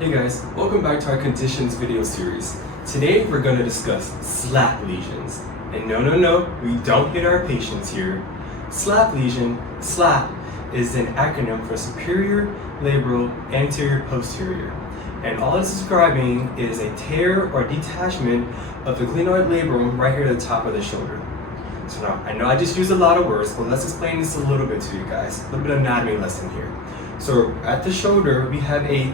Hey guys, welcome back to our conditions video series. Today we're going to discuss SLAP lesions. And no, we don't hit our patients here. SLAP lesion, SLAP, is an acronym for Superior Labral Anterior Posterior. And all it's describing is a tear or detachment of the glenoid labrum right here at the top of the shoulder. So now, I know I just used a lot of words, but let's explain this a little bit to you guys. A little bit of anatomy lesson here. So at the shoulder, we have a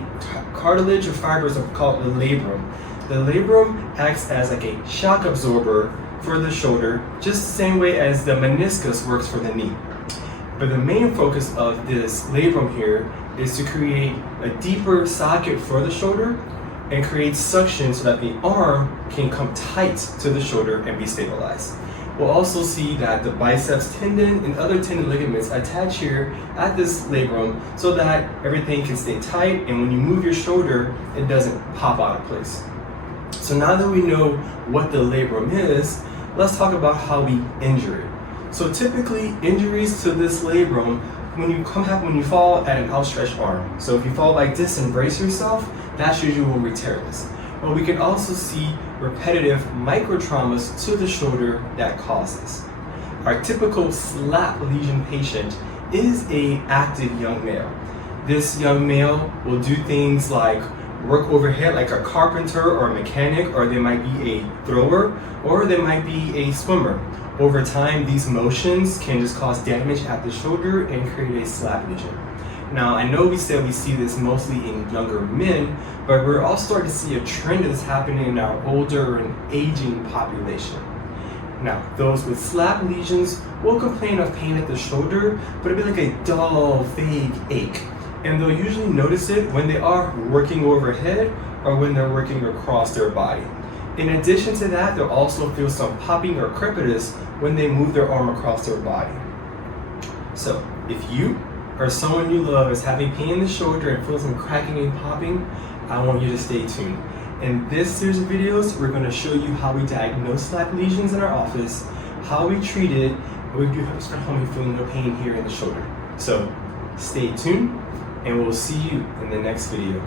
cartilage or fibers called the labrum. The labrum acts as like a shock absorber for the shoulder, just the same way as the meniscus works for the knee. But the main focus of this labrum here is to create a deeper socket for the shoulder and create suction so that the arm can come tight to the shoulder and be stabilized. We'll also see that the biceps tendon and other tendon ligaments attach here at this labrum so that everything can stay tight, and when you move your shoulder, it doesn't pop out of place. So now that we know what the labrum is, let's talk about how we injure it. So typically, injuries to this labrum, when you fall at an outstretched arm. So if you fall like this and brace yourself, that's usually when we tear this. But we can also see repetitive micro traumas to the shoulder that cause this. Our typical SLAP lesion patient is an active young male. This young male will do things like work overhead like a carpenter or a mechanic, or they might be a thrower, or they might be a swimmer. Over time, these motions can just cause damage at the shoulder and create a SLAP lesion. Now, I know we said we see this mostly in younger men, but we're also starting to see a trend that's happening in our older and aging population. Now, those with SLAP lesions will complain of pain at the shoulder, but it'll be like a dull, vague ache. And they'll usually notice it when they are working overhead or when they're working across their body. In addition to that, they'll also feel some popping or crepitus when they move their arm across their body. So, if you or someone you love is having pain in the shoulder and feels some cracking and popping, I want you to stay tuned. In this series of videos, we're going to show you how we diagnose SLAP lesions in our office, how we treat it, and we do start home feeling no pain here in the shoulder. So stay tuned, and we'll see you in the next video.